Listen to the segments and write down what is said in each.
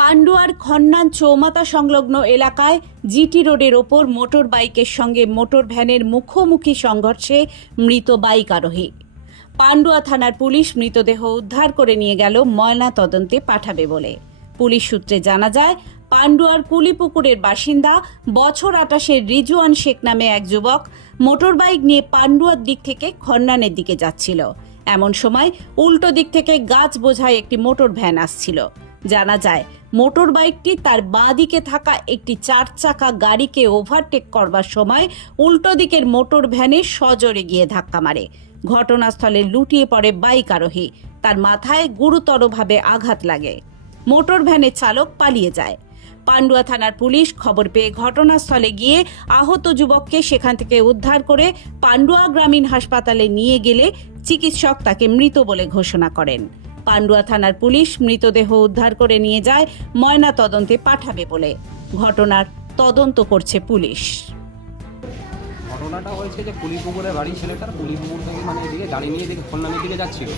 পান্ডুয়ার খন্নান চৌমাতা সংলগ্ন এলাকায় জিটি রোডের ওপর মোটর বাইকের সঙ্গে মোটর ভ্যানের মুখোমুখি সংঘর্ষে মৃত বাইক আরোহী। পান্ডুয়া থানার পুলিশ মৃতদেহ উদ্ধার করে নিয়ে গেল, ময়না তদন্তে পাঠাবে বলে। পুলিশ সূত্রে জানা যায় পান্ডুয়ার কুলিপুকুরের বাসিন্দা বছর আটাশের রিজওয়ান শেখ নামে এক যুবক মোটর বাইক নিয়ে পান্ডুয়ার দিক থেকে খন্নানের দিকে যাচ্ছিল। এমন সময় উল্টো দিক থেকে গাছ বোঝায় একটি মোটর ভ্যান আসছিল। জানা যায় মোটর বাইকটি তার বাঁ দিকে থাকা একটি চার চাকা গাড়িকে ওভারটেক করবার সময় উল্টো দিকের মোটর ভ্যানে সজোরে গিয়ে ধাক্কা মারে। ঘটনাস্থলে লুটিয়ে পড়ে বাইক আরোহী। তার মাথায় গুরুতরভাবে আঘাত লাগে। মোটর ভ্যানের চালক পালিয়ে যায়। পান্ডুয়া থানার পুলিশ খবর পেয়ে ঘটনাস্থলে গিয়ে আহত যুবককে সেখান থেকে উদ্ধার করে পান্ডুয়া গ্রামীণ হাসপাতালে নিয়ে গেলে চিকিৎসক তাকে মৃত বলে ঘোষণা করেন। পান্ডুয়া থানার পুলিশ মৃতদেহ উদ্ধার করে নিয়ে যায় ময়না তদন্তে পাঠাবে বলে। ঘটনার তদন্ত করছে পুলিশ। ঘটনাটা হয়েছে যে কুলিপুকুরে বাড়ি ছেলেটার কুলিপুকুর থেকে মানে এদিকে গাড়ি নিয়ে এদিকে খন্ডানের দিকে যাচ্ছিল।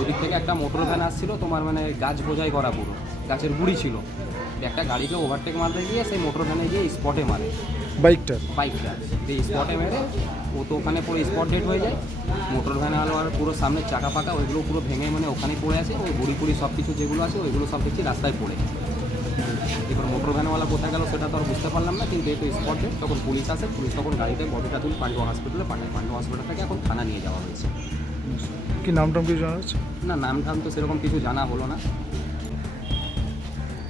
ওদিক থেকে একটা মোটর ভ্যান আসছিল তোমার মানে গাছ বোঝাই করা পুরো, গাছের গুড়ি ছিল। একটা গাড়িকে ওভারটেক মারতে গিয়ে সেই মোটর ভ্যানে গিয়ে স্পটে মারে। বাইকটা বাইকটা দিয়ে স্পটে মেরে ও তো ওখানে পুরো স্পট ডেট হয়ে যায়। মোটর ভ্যান আলো আর পুরো সামনে চাকা পাকা ওইগুলো পুরো ভেঙে মানে ওখানেই পড়ে আছে। ওই গুড়ি সব কিছু যেগুলো আছে ওইগুলো সব দেখছি রাস্তায় পড়ে। এবার মোটর ভ্যানওয়ালা কোথায় গেল সেটা তো আর বুঝতে পারলাম না কিন্তু একটু স্পট ডেট তখন পুলিশ আসে পুলিশ তখন গাড়িতে বডিটা তুলে পান্ডু হসপিটালে পাঠায় পান্ডু হসপিটাল থেকে এখন থানা নিয়ে যাওয়া হয়েছে। কি নাম টাম কিছু জানা না নাম ঠাম তো সেরকম কিছু জানা হলো না।